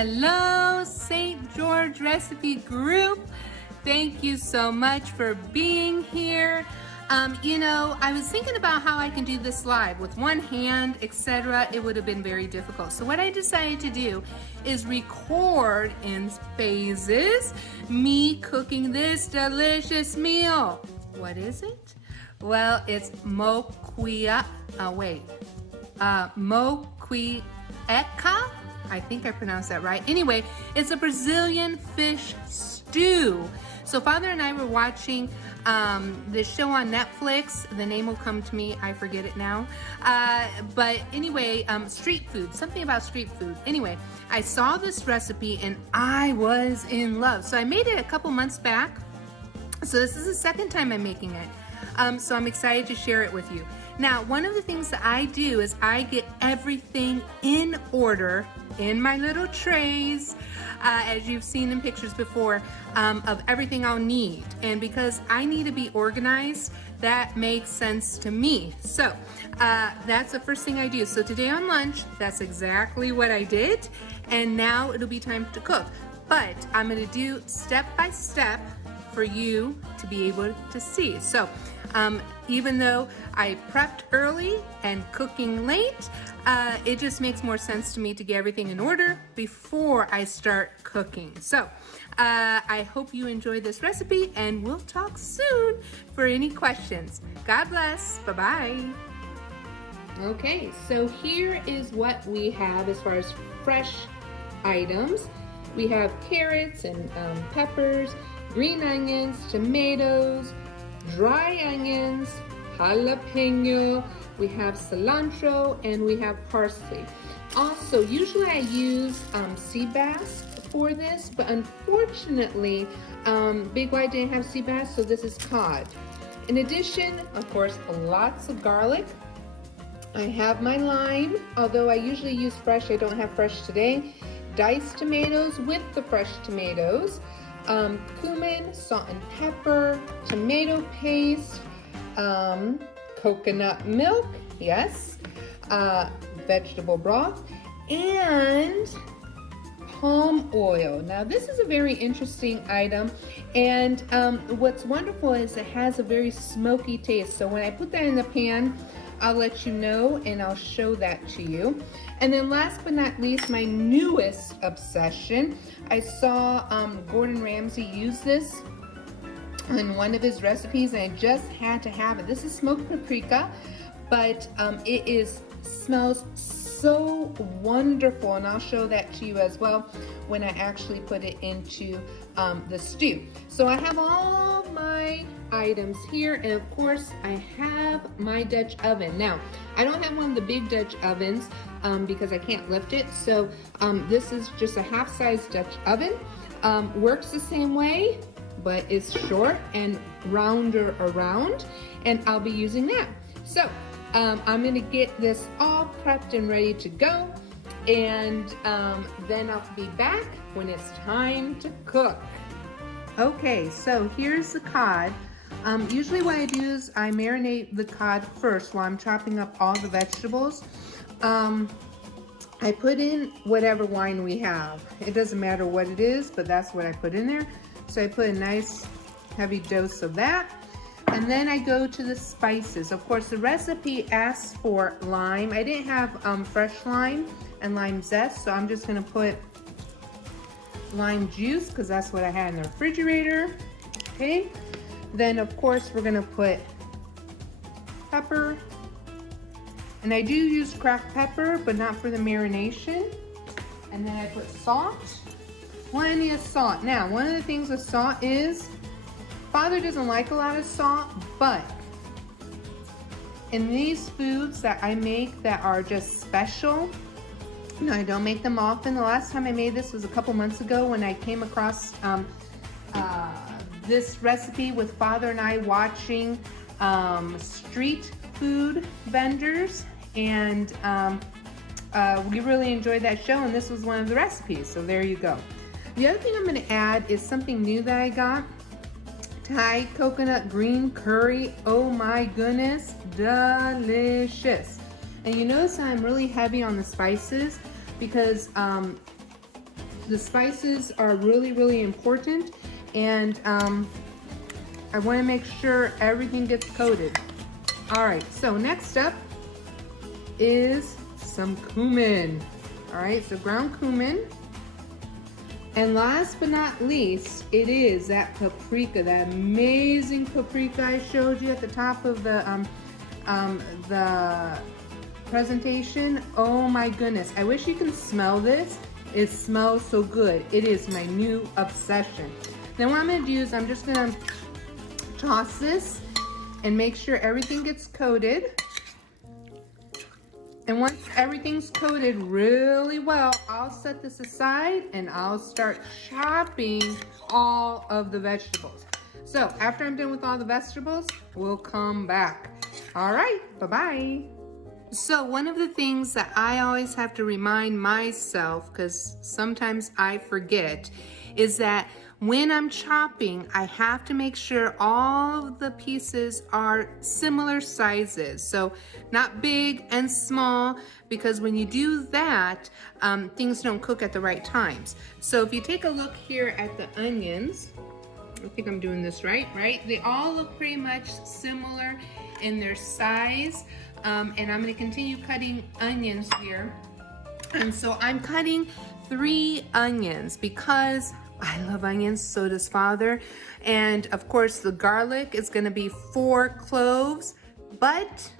Hello, St. George Recipe Group. Thank you so much for being here. I was thinking about how I can do this live with one hand, etc. It would have been very difficult. So what I decided to do is record in phases me cooking this delicious meal. What is it? Well, it's moqueca. Moqueca. I think I pronounced that right. Anyway, it's a Brazilian fish stew. So Father and I were watching this show on Netflix. The name will come to me. I forget it now. But anyway, street food. Something about street food. Anyway, I saw this recipe and I was in love. So I made it a couple months back. So this is the second time I'm making it. So I'm excited to share it with you. Now, one of the things that I do is I get everything in order in my little trays, as you've seen in pictures before, of everything I'll need. And because I need to be organized, that makes sense to me. So that's the first thing I do. So today on lunch, that's exactly what I did. And now it'll be time to cook. But I'm gonna do step by step for you to be able to see. So even though I prepped early and cooking late, it just makes more sense to me to get everything in order before I start cooking. So I hope you enjoy this recipe and we'll talk soon for any questions. God bless. Bye-bye. Okay, so here is what we have as far as fresh items. We have carrots and peppers, green onions, tomatoes, dry onions, jalapeno, we have cilantro, and we have parsley. Also, usually I use sea bass for this, but unfortunately, Big White didn't have sea bass, so this is cod. In addition, of course, lots of garlic. I have my lime, although I usually use fresh, I don't have fresh today. Diced tomatoes with the fresh tomatoes. Cumin, salt and pepper, tomato paste, coconut milk, yes, vegetable broth, and palm oil. Now this is a very interesting item, and what's wonderful is it has a very smoky taste. So when I put that in the pan, I'll let you know and I'll show that to you. And then last but not least, my newest obsession. I saw Gordon Ramsay use this in one of his recipes and I just had to have it. This is smoked paprika, but it smells so wonderful, and I'll show that to you as well when I actually put it into the stew. So I have all my items here, and of course I have my Dutch oven. Now I don't have one of the big Dutch ovens because I can't lift it, so this is just a half-size Dutch oven. Works the same way, but it's short and rounder around, and I'll be using that. So I'm gonna get this all prepped and ready to go, and then I'll be back when it's time to cook. Okay, so here's the cod. Usually what I do is I marinate the cod first while I'm chopping up all the vegetables. I put in whatever wine we have. It doesn't matter what it is, but that's what I put in there. So I put a nice heavy dose of that. And then I go to the spices. Of course, the recipe asks for lime. I didn't have fresh lime and lime zest, so I'm just gonna put lime juice because that's what I had in the refrigerator. Okay. Then of course we're gonna put pepper. And I do use cracked pepper, but not for the marination. And then I put salt, plenty of salt. Now, one of the things with salt is, Father doesn't like a lot of salt, but in these foods that I make that are just special, no, I don't make them often. The last time I made this was a couple months ago when I came across this recipe with Father and I watching street food vendors, and we really enjoyed that show, and this was one of the recipes, so there you go. The other thing I'm going to add is something new that I got. Thai coconut green curry. Oh my goodness, delicious. And you notice I'm really heavy on the spices because The spices are really, really important, and I want to make sure everything gets coated. All right, so next up is some cumin. All right, so ground cumin. And last but not least, it is that paprika, that amazing paprika I showed you at the top of the presentation. Oh my goodness, I wish you can smell this. It smells so good. It is my new obsession. Then what I'm gonna do is I'm just gonna toss this and make sure everything gets coated. And once everything's coated really well, I'll set this aside and I'll start chopping all of the vegetables. So after I'm done with all the vegetables, we'll come back. All right, bye-bye. So one of the things that I always have to remind myself, because sometimes I forget, is that when I'm chopping, I have to make sure all of the pieces are similar sizes. So not big and small, because when you do that, things don't cook at the right times. So if you take a look here at the onions, I think I'm doing this right? They all look pretty much similar in their size. And I'm gonna continue cutting onions here. And so I'm cutting 3 onions because I love onions, so does Father. And of course the garlic is gonna be 4 cloves, but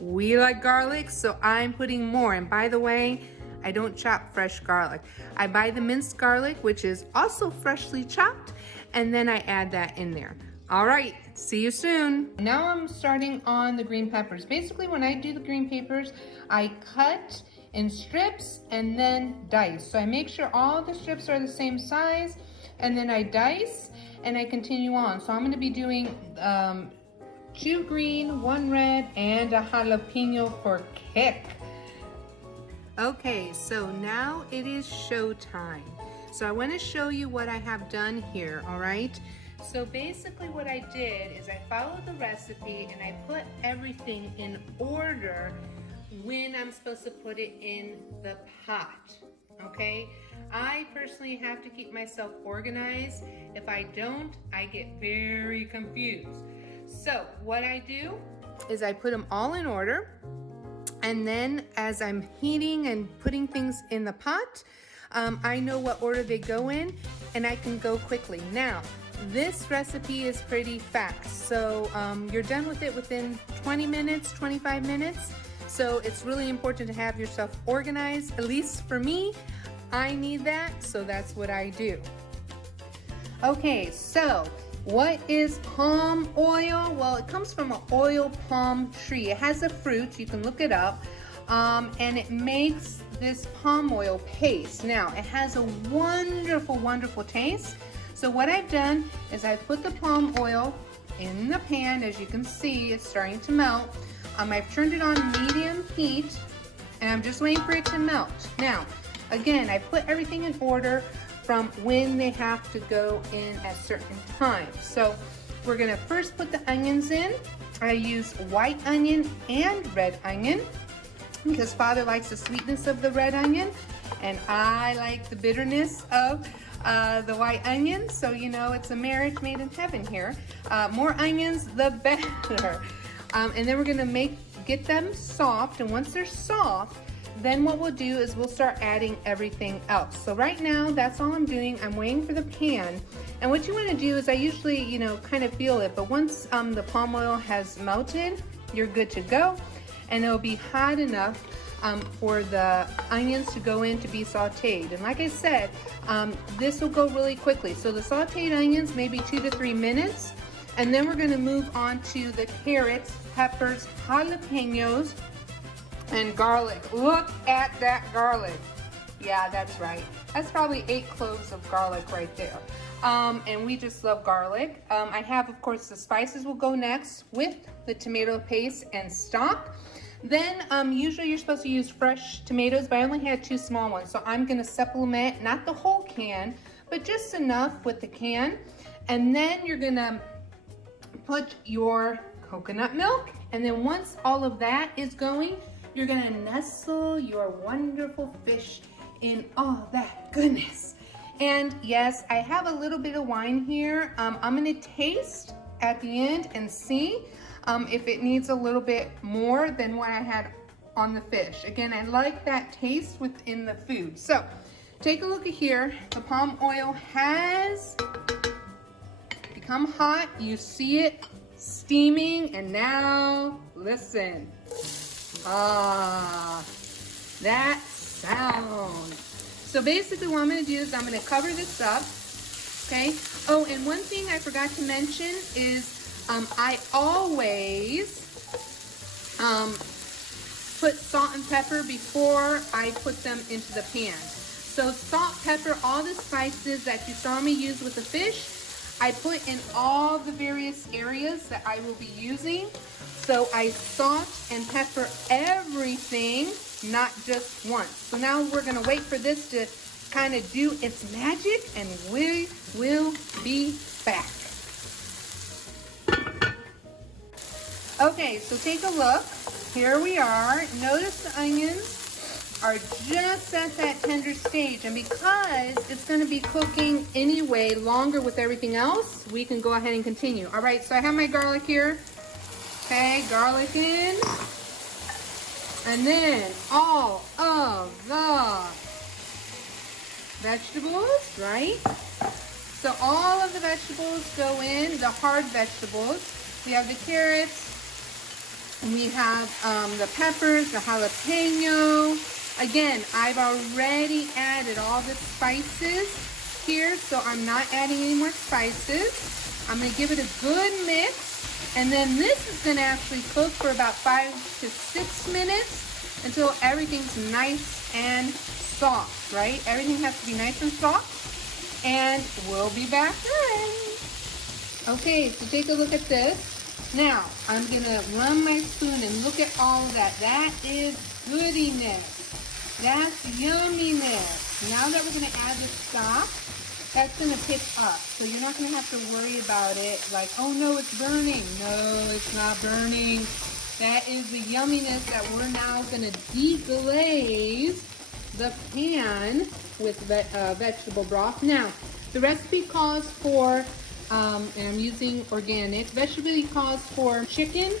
we like garlic, so I'm putting more. And by the way, I don't chop fresh garlic. I buy the minced garlic, which is also freshly chopped, and then I add that in there. All right, see you soon. Now I'm starting on the green peppers. Basically, when I do the green peppers, I cut in strips and then dice. So I make sure all the strips are the same size, and then I dice and I continue on. So I'm gonna be doing 2 green, 1 red, and a jalapeno for kick. Okay, so now it is showtime. So I wanna show you what I have done here, all right? So basically what I did is I followed the recipe and I put everything in order when I'm supposed to put it in the pot, okay? I personally have to keep myself organized. If I don't, I get very confused. So what I do is I put them all in order, and then as I'm heating and putting things in the pot, I know what order they go in and I can go quickly. Now, this recipe is pretty fast, so you're done with it within 20 minutes, 25 minutes. So it's really important to have yourself organized. At least for me, I need that, so that's what I do. Okay, so what is palm oil? Well, it comes from an oil palm tree. It has a fruit, you can look it up, and it makes this palm oil paste. Now, it has a wonderful, wonderful taste. So what I've done is I put the palm oil in the pan. As you can see, it's starting to melt. I've turned it on medium heat, and I'm just waiting for it to melt. Now, again, I put everything in order from when they have to go in at certain times. So we're gonna first put the onions in. I use white onion and red onion because Father likes the sweetness of the red onion, and I like the bitterness of the white onions. So you know, it's a marriage made in heaven here. More onions, the better. And then we're gonna get them soft, and once they're soft, then what we'll do is we'll start adding everything else. So right now, that's all I'm doing. I'm waiting for the pan. And what you wanna do is I usually, you know, kind of feel it, but once the palm oil has melted, you're good to go. And it'll be hot enough for the onions to go in to be sauteed. And like I said, this will go really quickly. So the sauteed onions, maybe 2 to 3 minutes. And then we're gonna move on to the carrots, peppers, jalapenos, and garlic. Look at that garlic. Yeah, that's right. That's probably 8 cloves of garlic right there. And we just love garlic. I have, of course, the spices will go next with the tomato paste and stock. Then usually you're supposed to use fresh tomatoes, but I only had 2 small ones. So I'm gonna supplement, not the whole can, but just enough with the can. And then you're gonna put your coconut milk. And then once all of that is going, you're gonna nestle your wonderful fish in all that goodness. And yes, I have a little bit of wine here. I'm gonna taste at the end and see if it needs a little bit more than what I had on the fish. Again, I like that taste within the food. So take a look at here. The palm oil has become hot. You see it steaming, and now listen. Ah, that sound. So basically what I'm gonna do is I'm gonna cover this up, okay? Oh, and one thing I forgot to mention is I always put salt and pepper before I put them into the pan. So salt, pepper, all the spices that you saw me use with the fish, I put in all the various areas that I will be using. So I salt and pepper everything, not just once. So now we're gonna wait for this to kind of do its magic, and we will be back. Okay, so take a look. Here we are. Notice the onions are just at that tender stage, and because it's going to be cooking anyway longer with everything else, we can go ahead and continue. All right, so I have my garlic here. Okay, garlic in, and then all of the vegetables, right? So all of the vegetables go in, the hard vegetables. We have the carrots, and we have the peppers, the jalapeno. Again, I've already added all the spices here, so I'm not adding any more spices. I'm gonna give it a good mix, and then this is gonna actually cook for about 5 to 6 minutes until everything's nice and soft, right? Everything has to be nice and soft, and we'll be back then. Okay, so take a look at this. Now, I'm gonna run my spoon and look at all of that. That is goodiness. That's yumminess. Now that we're gonna add the stock, that's gonna pick up. So you're not gonna have to worry about it like, oh no, it's burning. No, it's not burning. That is the yumminess that we're now gonna deglaze the pan with vegetable broth. Now, the recipe calls for, and I'm using organic, recipe calls for chicken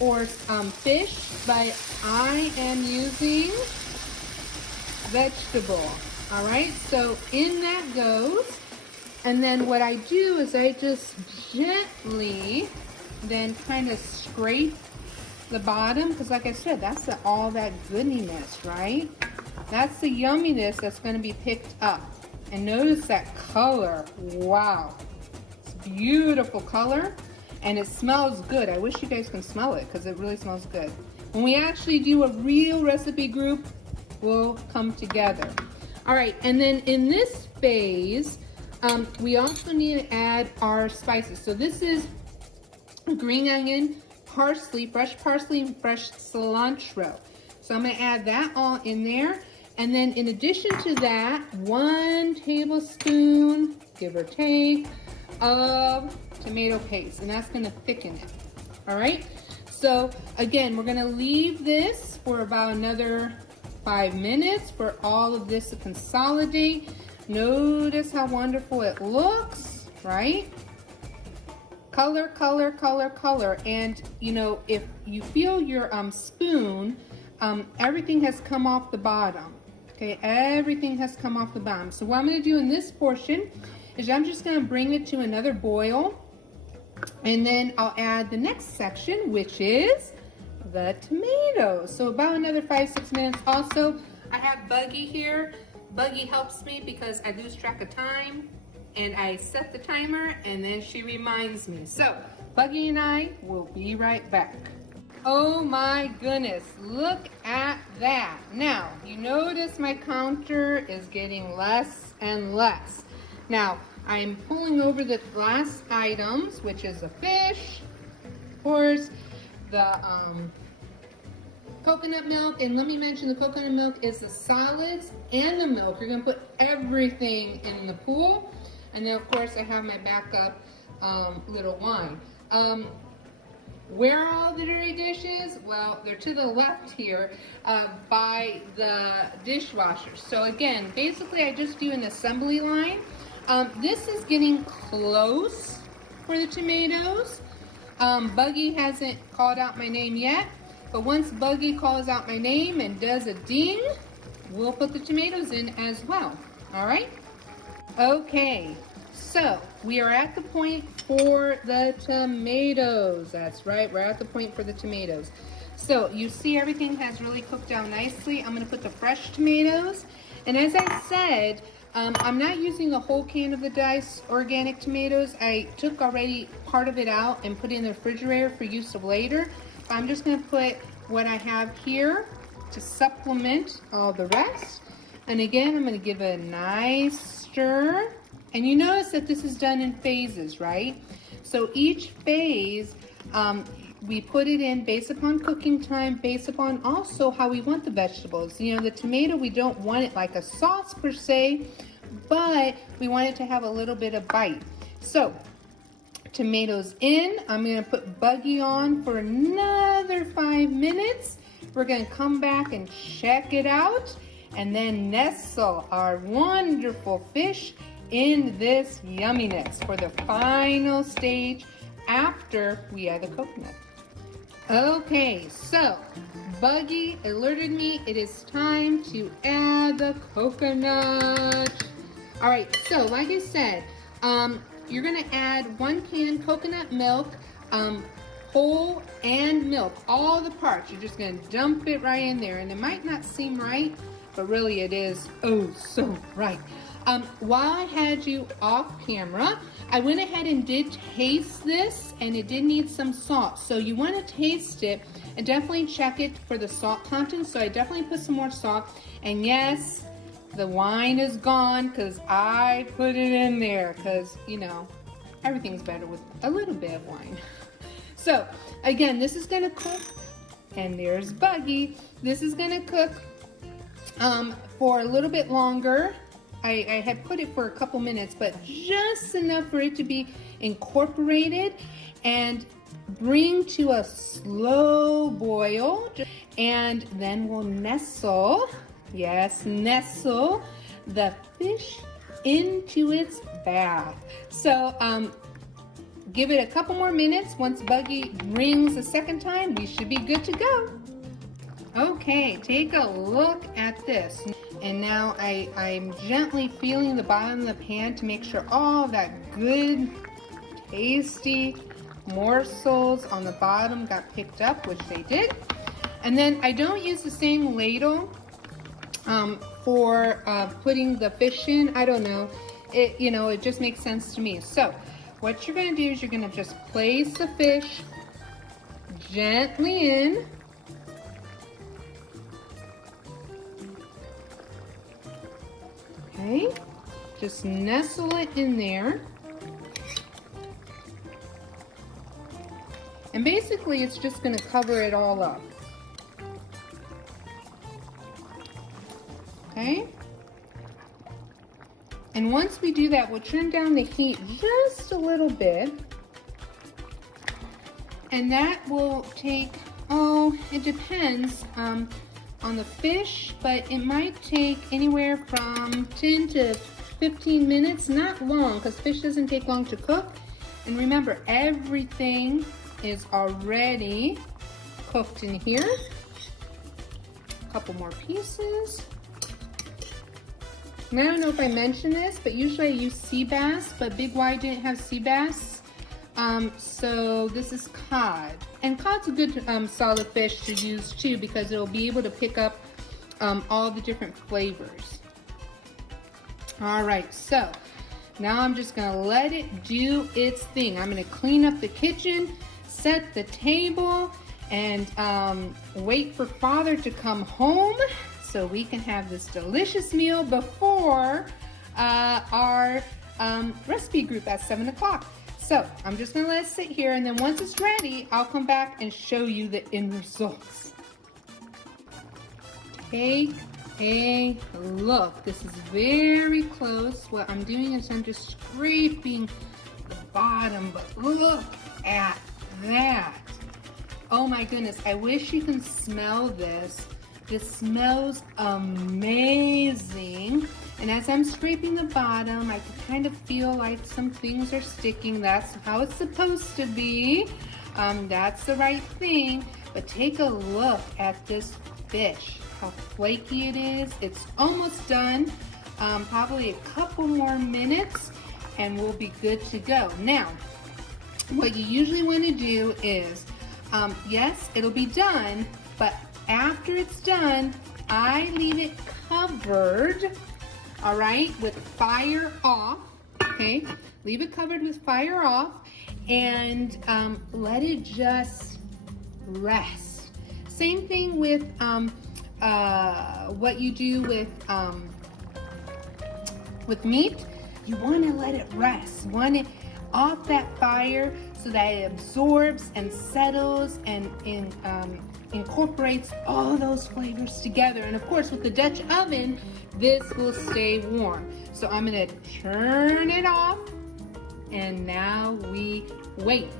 or fish, but I am using vegetable. All right, so in that goes, and then what I do is I just gently then kind of scrape the bottom, because like I said, that's all that goodiness, right? That's the yumminess that's going to be picked up. And notice that color. Wow, it's beautiful color, and it smells good. I wish you guys can smell it, because it really smells good. When we actually do a real recipe group, we'll come together. All right, and then in this phase, we also need to add our spices. So this is green onion, parsley, fresh parsley, and fresh cilantro. So I'm gonna add that all in there. And then in addition to that, 1 tablespoon, give or take, of tomato paste, and that's gonna thicken it. All right, so again, we're gonna leave this for about another 5 minutes for all of this to consolidate. Notice how wonderful it looks, right? Color, color, color, color. And you know, if you feel your spoon, everything has come off the bottom. Okay, everything has come off the bottom. So what I'm going to do in this portion is I'm just going to bring it to another boil, and then I'll add the next section, which is the tomatoes. So about another 5-6 minutes. Also, I have Buggy here. Buggy helps me because I lose track of time, and I set the timer, and then she reminds me. So Buggy and I will be right back. Oh my goodness, look at that. Now, you notice my counter is getting less and less. Now, I'm pulling over the last items, which is the fish, of course, the coconut milk. And let me mention, the coconut milk is the solids and the milk. You're gonna put everything in the pool. And then of course I have my backup little wine. Where are all the dirty dishes? Well, they're to the left here by the dishwasher. So again, basically I just do an assembly line. This is getting close for the tomatoes. Buggy hasn't called out my name yet, but once Buggy calls out my name and does a ding, we'll put the tomatoes in as well. All right? Okay, so we are at the point for the tomatoes. That's right, we're at the point for the tomatoes. So you see everything has really cooked down nicely. I'm gonna put the fresh tomatoes. And as I said, I'm not using a whole can of the diced organic tomatoes. I took already part of it out and put it in the refrigerator for use of later. I'm just gonna put what I have here to supplement all the rest. And again, I'm gonna give it a nice stir. And you notice that this is done in phases, right? So each phase, we put it in based upon cooking time, based upon also how we want the vegetables. You know, the tomato, we don't want it like a sauce per se, but we want it to have a little bit of bite. So, tomatoes in, I'm gonna put Buggy on for another 5 minutes. We're gonna come back and check it out, and then nestle our wonderful fish in this yumminess for the final stage after we add the coconut. Okay, so Buggy alerted me it is time to add the coconut. All right, so like I said, you're gonna add 1 can coconut milk, whole and milk, all the parts. You're just gonna dump it right in there, and it might not seem right, but really it is oh so right. While I had you off camera, I went ahead and did taste this, and it did need some salt. So you want to taste it and definitely check it for the salt content. So I definitely put some more salt. And yes, the wine is gone because I put it in there because, you know, everything's better with a little bit of wine. So again, this is going to cook, and there's Buggy. This is going to cook for a little bit longer. I had put it for a couple minutes, but just enough for it to be incorporated and bring to a slow boil. And then we'll nestle, yes, nestle the fish into its bath. So give it a couple more minutes. Once Buggy rings a second time, we should be good to go. Okay, take a look at this. And now I'm gently feeling the bottom of the pan to make sure all that good, tasty morsels on the bottom got picked up, which they did. And then I don't use the same ladle for putting the fish in. I don't know. It just makes sense to me. So what you're gonna do is you're gonna just place the fish gently in. Okay, just nestle it in there. And basically it's just going to cover it all up. Okay? And once we do that, we'll turn down the heat just a little bit. And that will take, it depends on the fish, but it might take anywhere from 10 to 15 minutes, not long, because fish doesn't take long to cook. And remember, everything is already cooked in here. A couple more pieces. And I don't know if I mentioned this, but usually I use sea bass, but Big Y didn't have sea bass. So this is cod. And cod's a good solid fish to use too, because it'll be able to pick up all the different flavors. All right, so now I'm just gonna let it do its thing. I'm gonna clean up the kitchen, set the table, and wait for Father to come home so we can have this delicious meal before our recipe group at 7 o'clock. So I'm just gonna let it sit here, and then once it's ready, I'll come back and show you the end results. Take a look. This is very close. What I'm doing is I'm just scraping the bottom, but look at that. Oh my goodness, I wish you can smell this. This smells amazing. And as I'm scraping the bottom, I can kind of feel like some things are sticking. That's how it's supposed to be. That's the right thing. But take a look at this fish, how flaky it is. It's almost done. Probably a couple more minutes and we'll be good to go. Now, what you usually want to do is, yes, it'll be done, but after it's done, I leave it covered, all right, with fire off, okay? Leave it covered with fire off and let it just rest. Same thing with what you do with meat. You want to let it rest. You want it off that fire so that it absorbs and settles and incorporates all those flavors together. And of course, with the Dutch oven, this will stay warm. So I'm gonna turn it off, and now we wait.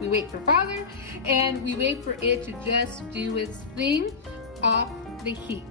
We wait for Father, and we wait for it to just do its thing off the heat.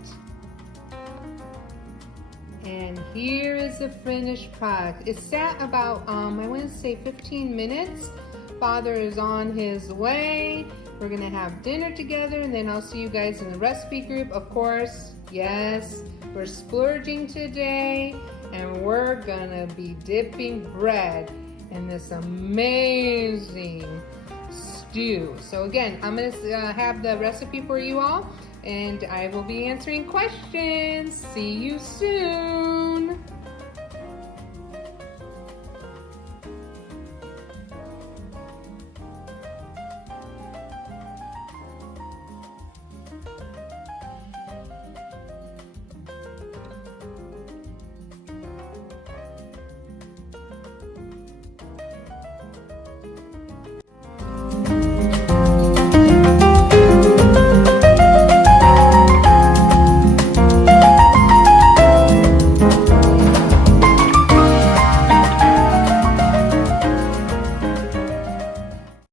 And here is the finished product. It sat about, I want to say 15 minutes. Father is on his way. We're gonna have dinner together, and then I'll see you guys in the recipe group. Of course, yes, we're splurging today, and we're gonna be dipping bread in this amazing stew. So again, I'm gonna have the recipe for you all, and I will be answering questions. See you soon.